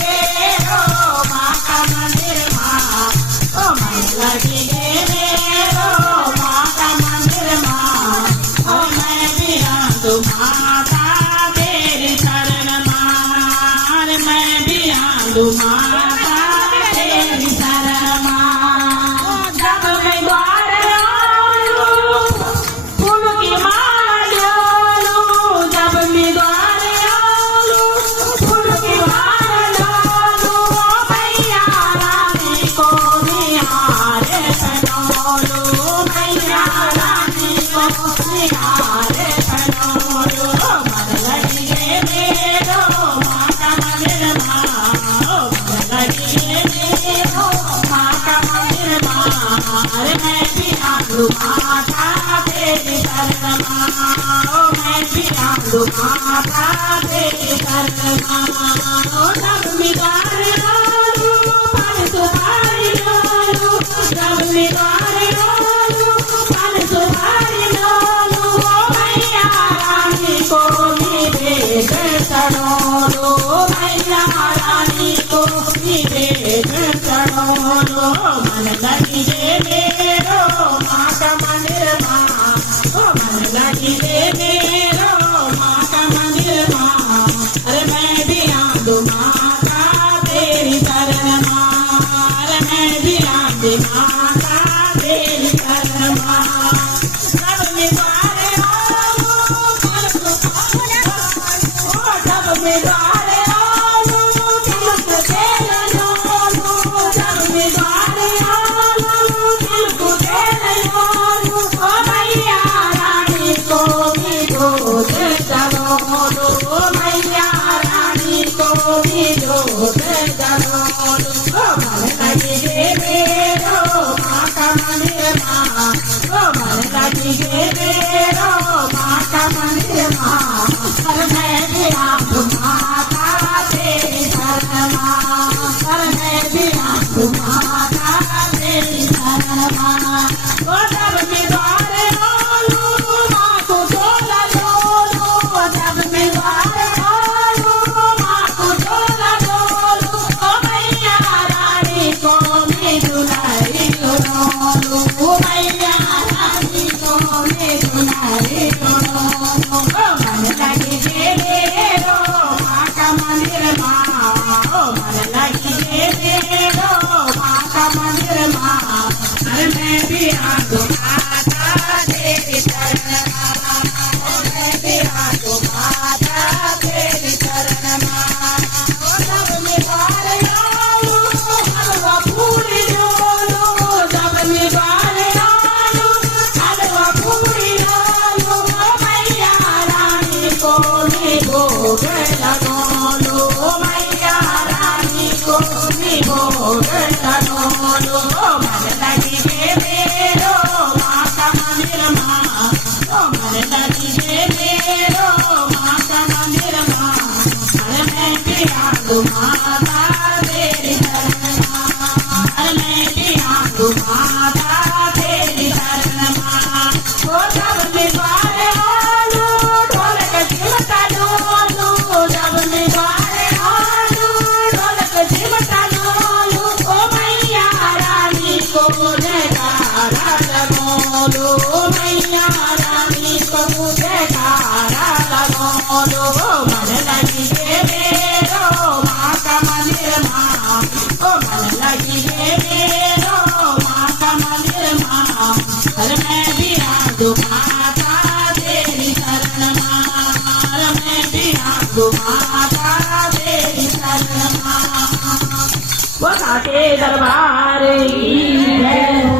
मेरो माता मंदिर माँ ओ मन लगी मेरो माता मंदिर माँ और मैं भी आंदू माता तेरी शरण माँ मैं भी आंदू माता तेरी शरण माँ जब मैं द्वार आऊं फूल की माला डालूं जब मैं द्वार आऊं फूल की माला डालूं मैया रानी को निहारे पहनाऊं मैया रानी को निहारे पहनाऊं मन लगी मेरो माता मंदिर माँ मन लगी मेरो माता मंदिर माँ अरे मैं भी आंदू माता तेरी शरण माँ मैं भी आंदू माता तेरी शरण माँ जब मिदार डालूं पान सुपारी डालूं जब मिदार डालूं पान सुपारी डालूं मैया रानी को निवेदन चढ़ो मैया रानी को निवेदन चढ़ो मन लगी मेरो माता मंदिर माँ ओ मन लगी मेरो माता मंदिर माँ अरे मैं भी आंदू माता तेरी शरण माँ अरे मैं भी आंदू माता तेरी शरण माँ जब मैं द्वार आऊं जब मैं द्वार आऊं तिलक तेल डालूं जब मैं द्वार आऊं तिलक तेल डालूं ओ मैया रानी को भी दूध चढ़ो मैया रानी को भी दूध चढ़ो मन लगी मेरो माता मंदिर माँ ओ मन लगी मेरो माता मंदिर माँ और मैं भी आंदू माता तेरी शरण माँ और मैं भी आंदू माता तेरी शरण माँ ओ जब मैं द्वार आऊं माँ को झोला झोलूं जब मैं द्वार आऊं माँ को झोला झोलूं ओ मैया रानी को मैं दुलारी लूं मैया रानी को मैं दुलारी लूं मन लगी मेरो माता मंदिर माँ ओ मन लगी मेरो माता मंदिर माँ अरे मैं भी आंदू माता तेरी शरण माँ मैं भी आंदू माता तेरी शरण माँ जब मैं द्वार आऊं हलवा पूरी डालूं जब मैं द्वार आऊं हलवा पूरी डालूं मैया रानी को भी भोग लगाऊं मैया रानी को भी भोग लगाऊं मन लगी मेरो माता मंदिर माँ ओ मन लगी मेरो माता मंदिर माँ अरे मैं भी आंदू माता तेरी शरण माँ अरे मैं भी आंदू माता तेरी शरण माँ ओ जब मैं द्वार आऊं ढोलक चिमटा डोलूं जब मैं द्वार आऊं ढोलक चिमटा डोलूं ओ मैया रानी को जयकारा लगोलूं मैया रानी को जयकारा लगोलूं मन लगी मेरो माता मंदिर माँ ओ मन लगी मेरो माता मंदिर माँ अरे मैं भी आंदू माता तेरी शरण माँ अरे मैं भी आंदू माता तेरी शरण माँ वो साके दरबार की है।